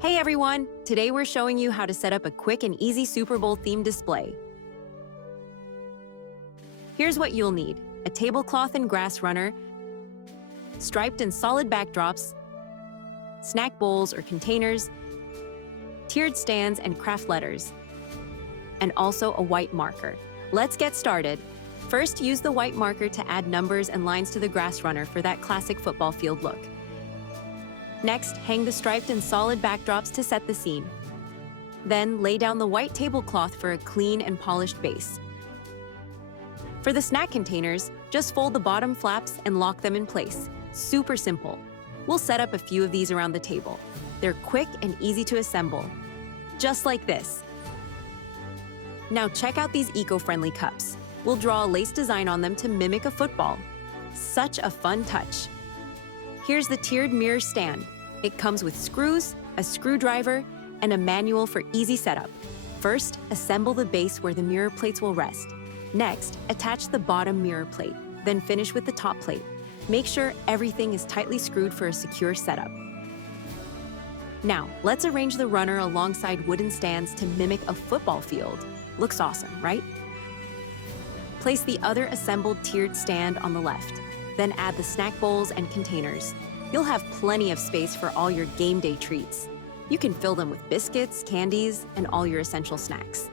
Hey everyone! Today we're showing you how to set up a quick and easy Super Bowl themed display. Here's what you'll need: a tablecloth and grass runner, striped and solid backdrops, snack bowls or containers, tiered stands and craft letters, and also a white marker. Let's get started. First, use the white marker to add numbers and lines to the grass runner for that classic football field look. Next, hang the striped and solid backdrops to set the scene. Then, lay down the white tablecloth for a clean and polished base. For the snack containers, just fold the bottom flaps and lock them in place. Super simple. We'll set up a few of these around the table. They're quick and easy to assemble. Just like this. Now check out these eco-friendly cups. We'll draw a lace design on them to mimic a football. Such a fun touch. Here's the tiered mirror stand. It comes with screws, a screwdriver, and a manual for easy setup. First, assemble the base where the mirror plates will rest. Next, attach the bottom mirror plate, then finish with the top plate. Make sure everything is tightly screwed for a secure setup. Now, let's arrange the runner alongside wooden stands to mimic a football field. Looks awesome, right? Place the other assembled tiered stand on the left. Then add the snack bowls and containers. You'll have plenty of space for all your game day treats. You can fill them with biscuits, candies, and all your essential snacks.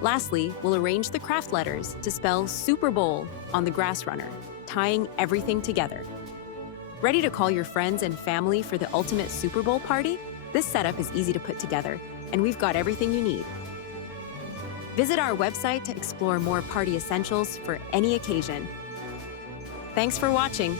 Lastly, we'll arrange the craft letters to spell Super Bowl on the grass runner, tying everything together. Ready to call your friends and family for the ultimate Super Bowl party? This setup is easy to put together, and we've got everything you need. Visit our website to explore more party essentials for any occasion. Thanks for watching.